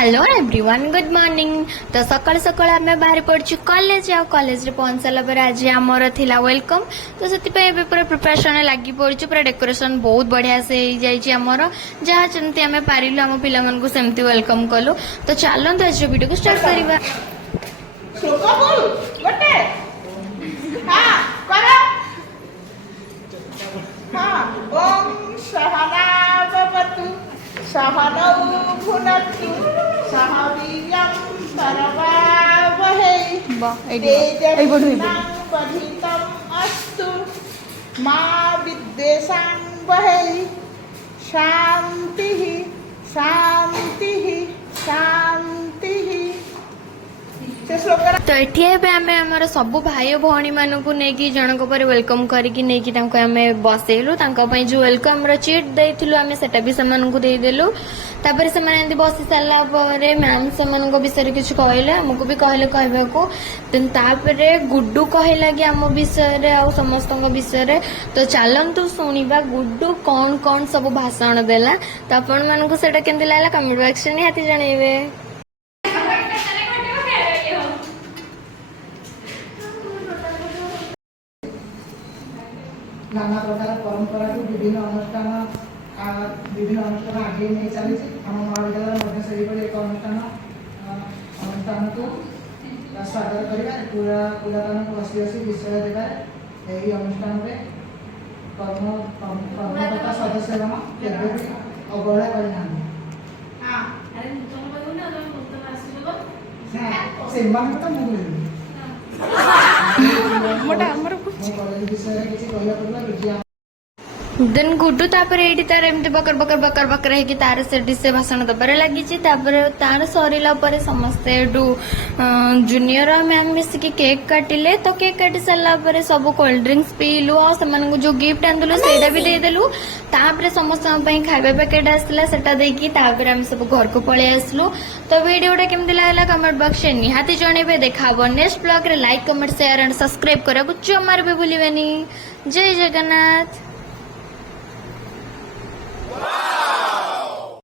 Hello everyone good morning. तो सकाल सकाल आम बाहर पड़ू कॉलेज कॉलेज पहुंच सारा आज आमर थिला वेलकम। तो से पूरा प्रिपरेशन लगी पड़ू पूरा डेकोरेशन बहुत बढ़िया से आमर जहाँ जमी आम पारिलु आम पिला सेमती वेलकम कलु। तो चलते आज वीडियो को स्टार्ट करवा। सहनौ भुनक्तु सह वीर्यं करवावहै तेजस्विनावधीतम् अस्तु मा विद्वेषावहै शान्तिः शान्तिः शान्तिः। तो ये आमर सब भाई भौणी मानक नहीं जनक पर वेलकम करके बसैलु जो वेलकम चीट देलु आम से देदेलु। तापर से बसी सारा मैम से विषय किसी कहले आमको भी कहले कहवाक गुड्डू कहला कि आम विषय आ समस्त विषय। तो चलतु शुणा गुड्डू कौन कौन सब भाषण देला। तो आपण मानक सेटा केमती लागला कमेंट बॉक्स में निहाती जनइबे। नाना प्रकार परंपरा को विभिन्न अनुष्ठान आगे नहीं चली आम महाविद्यालय से एक अनुष्ठान को स्वागत करवा पूरा पुरातन को हसी हसी विषय देवा यही अनुष्ठान में कर्मकर्ता सदस्य अवहेला करना देन गुड्डू तापर एठी तार एमती बकर बकर बकर बकर है कि तार से भाषण दबार लगी। तार सरला समस्ते जूनियर मैम मिसिकी केक काटिले। तो केक काटी सारा सब कोल्ड ड्रिंक्स पीलु और जो गिफ्ट आंदलु सेटा भी देदेलु। तापर समस्त खाଇବା पैकेट आसला सेटा देकी तापर हम सब घर को पळे आसलु। तो वीडियोटा केमती लागला कमेंट बॉक्स में निहाती जणेबे। देखाबो नेक्स्ट ब्लॉग रे like comment share and subscribe करा को जमार भी भूलिबेनी। जय जगन्नाथ।